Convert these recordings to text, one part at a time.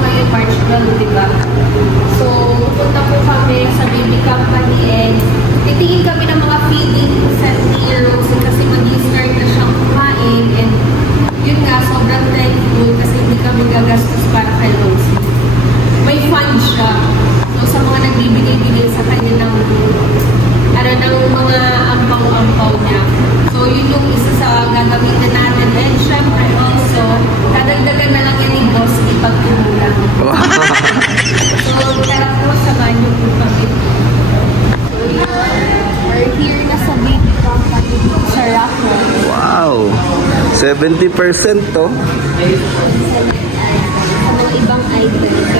ngayon March 12, di ba? So, pupunta po kami sa baby company and titingin kami ng mga feeding sa Nero kasi mag-start na siyang kumain and yun nga, sobrang thankful kasi hindi kami gagastos para kay Rosie. May fund siya. So, sa mga nagbibigay-bigay sa kanya ng mga ampaw-ampaw niya. So, yun yung isa sa gagamitin natin. And syempre also, kadagdagan na lang yan ni boss ipag tumulang. So, tara po, samahan niyo po kami. So, we're here na sa baby company sa Rockwood. Wow! 70% to. Sa mga ibang items.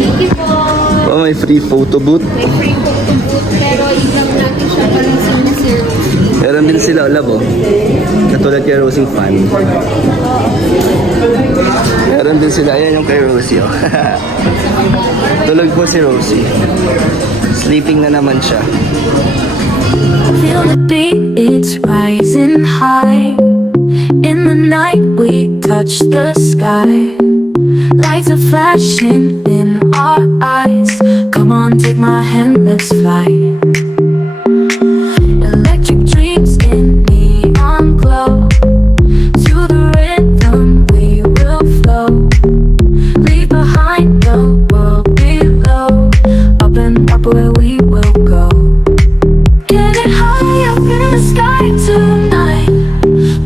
Thank you po. Oh, may free photo booth. May free photo booth, pero ilang natin siya palisin na si Rosie. Meron din sila, labo. Katulad kay Rosie fan. Meron din sila. Ayan yung kay Rosie. Oh. Tulog po si Rosie. Sleeping na naman siya. Feel the beat, it's rising high. In the night we touch the sky. Lights are flashing in our eyes. Come on, take my hand, let's fly. Electric dreams in neon glow. To the rhythm we will flow. Leave behind the world below. Up and up where we will go. Getting high up in the sky tonight.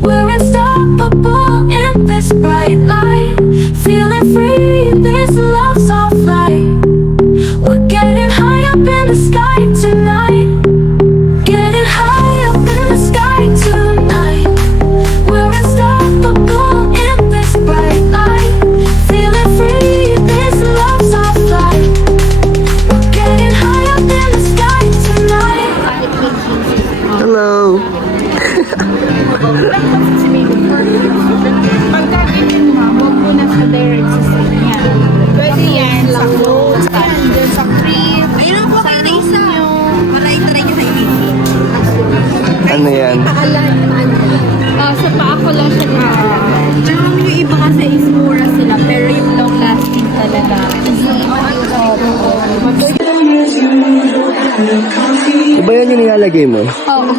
We're unstoppable in this bright light. Feeling free, this love's our flight. We're getting high up in the sky tonight. Getting high up in the sky tonight. We're unstoppable in this bright light. Feeling free, this love's our flight. We're getting high up in the sky tonight. Hello! Pagka-ibig mo, huwag mo na sa direct system niya. Pwede yan sa clothes, sa free. Ayun po kayo na isa. Para itaray niyo sa ibig. Ano yan? Paalan. Sa paa ko lang siya paalan. Tsaka yung iba kasi is mura sila, pero yung long lasting talaga. Iba yan yung nilalagay mo? Oo.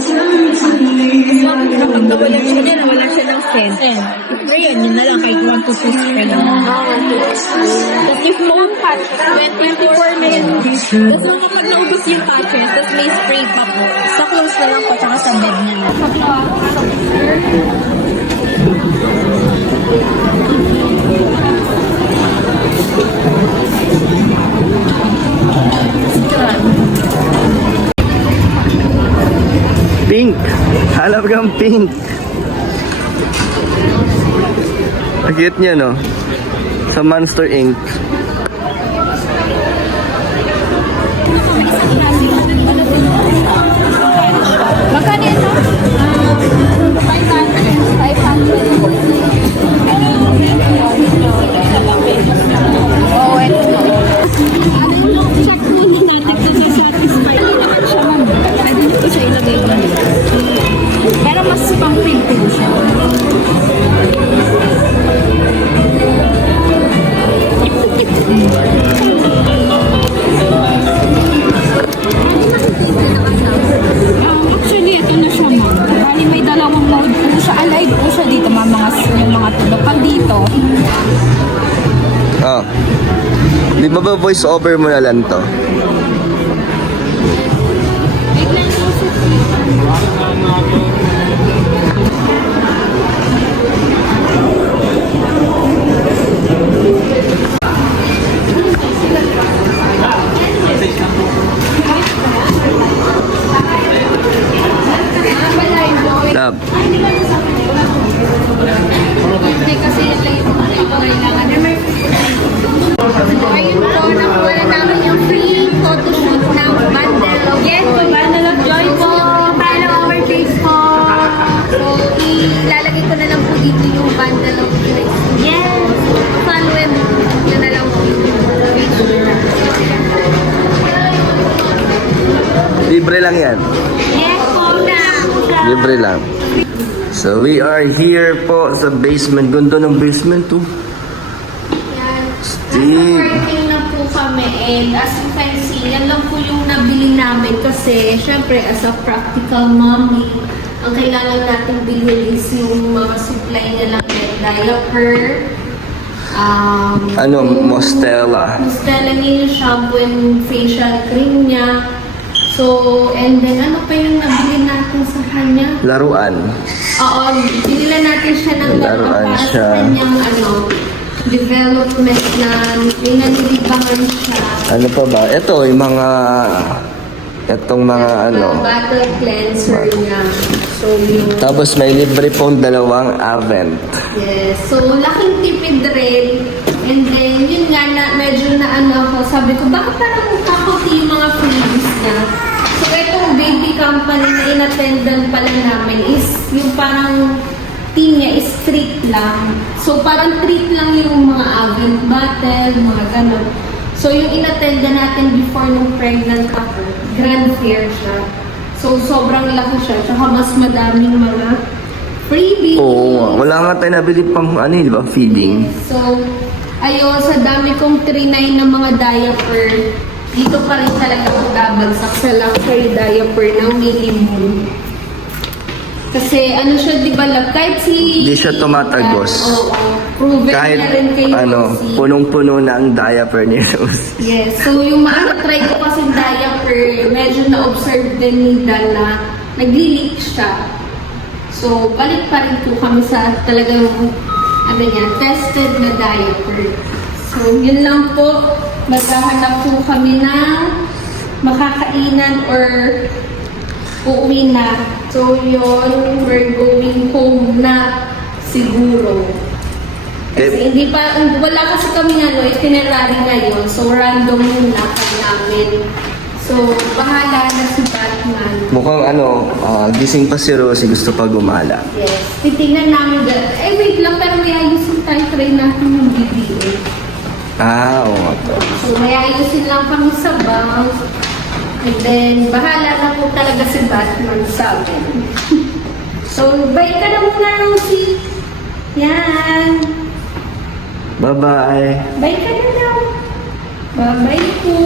Kapag nawala siya din, wala siya ng scent. Ngayon, yun na lang, kahit 1 to 2 spray lang. Tapos if long patch, 24 na yun. Tapos kapag naubos yung patches, tapos may spray pa po. Sa clothes na lang po, tsaka sa bed na lang. Pink! Hanap kang pink! Ang cute niya, no? Sa Monster Inc. Magkano yun, no? 500. Oo, ito. Ano yung check muna natin kung satisfied naman siya, ma'am. Pwede nyo po siya ilagay mo. Pero mas pang-pink po siya. Actually, ito na siya, ma'am. Bali, may dalawang mode po siya. Alive po siya dito, ma'am. Yung mga tunog. Pag dito, Oh. Di ba voice over mo na lang to? Love. hindi kasi ito yung kailangan. Ayun po, nakuha na namin yung free photoshoot ng bundle. Yes, po, bundle of joy po. Para ng our face po. So, ilalagay ko na lang po dito yung bundle of joy. Yes! Follow mo. Yun na lang po yung page. Libre lang yan. Yes po na. Libre lang. So we are here po sa basement. Ganda ng basement oh. Yan. Steam. Nasa parking na po kami and as you can see, yan lang po yung nabili namin kasi syempre as a practical mommy, ang kailangan natin bilhin is yung mga supply na lang diaper, Ano, Mostela. Mostela niya yung shampoo and facial cream niya. So, and then ano pa yung nabili natin sa kanya? Laruan. Oo, binila natin siya ng Laruan para siya. sa kanyang development na may nalilibangan siya. Ano pa ba? Ito, yung mga... Itong mga ano. Battle cleanser niya. So, yung... Tapos may libre pong 2 Avent. Yes. So, laking tipid rin. And then, yun nga na, medyo na ano ako, sabi ko, bakit parang kakunti yung mga freebies niya? So, itong baby company na inattendan pala namin is yung parang team niya is treat lang. So, parang treat lang yung mga Avent bottle, mga ganun. So, yung inattenda natin before nung pregnant ako, grand fair siya. So, sobrang laki siya. Tsaka mas madaming mga freebies. Oo, wala nga tayo nabili pang ano, di ba? Feeding. So, ayun, sa dami kong 3.9 na mga diaper, dito pa rin talaga ako babagsak sa luxury diaper ng Minimum. Kasi ano siya, di ba, love? Kahit si... Di siya tumatagos. Oo, proven Kahit na rin kay ano, Rosie. punong-puno na ang diaper ni Rose. Yes, so yung mga try ko kasi diaper, medyo na-observe din ni Dan na nagli-leak siya. So, balik pa rin po kami sa talagang, ano niya, tested na diaper. So, yun lang po. Maghahanap po kami ng makakainan or uuwi na. So, yun, we're going home na siguro. Kasi hindi pa, wala kasi kami itinerary ngayon. So, random muna kami namin. So, bahala na si Batman. Mukhang ano, gising pa si Rosie, gusto pa gumala. Yes. Titignan namin wait lang, pero may ayusin tayo. Try natin yung BBA. Oo nga to. So, may ayusin lang kami sa bank. And then, bahala na po talaga si Batman sa amin. So, bye ka na muna, Rosie. Yan. Bye-bye. Bye ka na daw. Bye-bye po.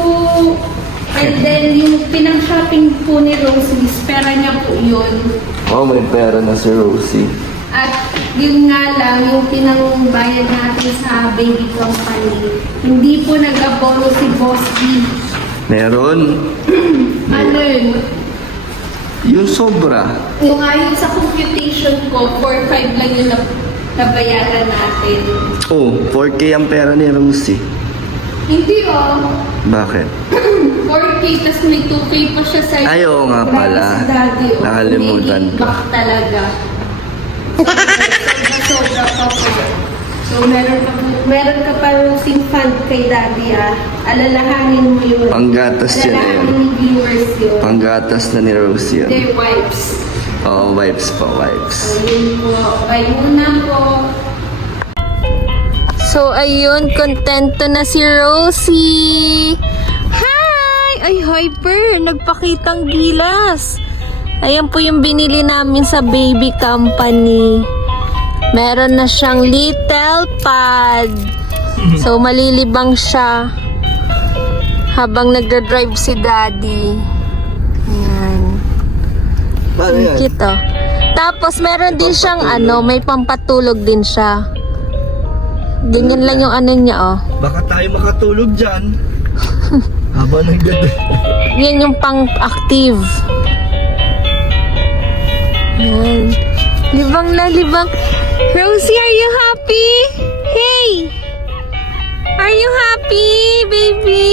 And then, yung pinang-shopping po ni Rosie, pera niya po yun. Oh, may pera na si Rosie. At yun nga lang, yung pinangbayad natin sa baby company, hindi po nag-abono si Boss D. Meron. Ano yun? Yung sobra. Yung ayon sa computation ko, 4-5 lang yung nabayaran natin. Oh, 4K ang pera ni Rosie. Hindi Bakit? 4K, tas may 2K pa siya sa Ay, oo nga Grabe pala. si Daddy, Nakalimutan ko. Back talaga. Sobra pa po. So, meron ka pa roasting fund kay Daddy, Alalahanin mo yun. Panggatas yan Alalahanin yun. ng viewers yun. Panggatas na ni Rosie yun. Their wipes. Oo, wipes pa, wipes. So, yun po. Bye muna po. So, ayun, kontento na si Rosie. Hi! Ay, hyper! Nagpakitang gilas. Ayan po yung binili namin sa baby company. Meron na siyang little pad. So, malilibang siya habang nagdadrive si Daddy. Ayan. Paano yan? Cute, oh. Tapos, meron din siyang may pampatulog din siya. Ganyan lang yung ano niya, oh. Baka tayo makatulog dyan. Habang nagdadrive. Yan yung pang-active. Yan. Libang na, libang. Rosie, are you happy? Hey! Are you happy, baby?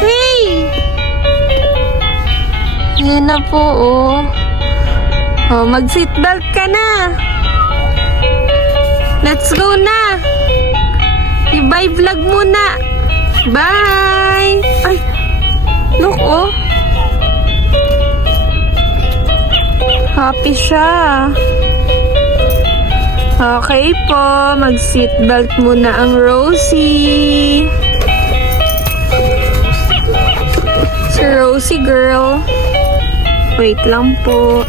Hey! Yan na po, oh. Oh, mag-seatbelt ka na. Let's go na. I-bye vlog muna. Bye! Ay! Look, oh. Happy siya. Okay po. Mag-seatbelt muna ang Rosie. Si Rosie girl. Wait lang po.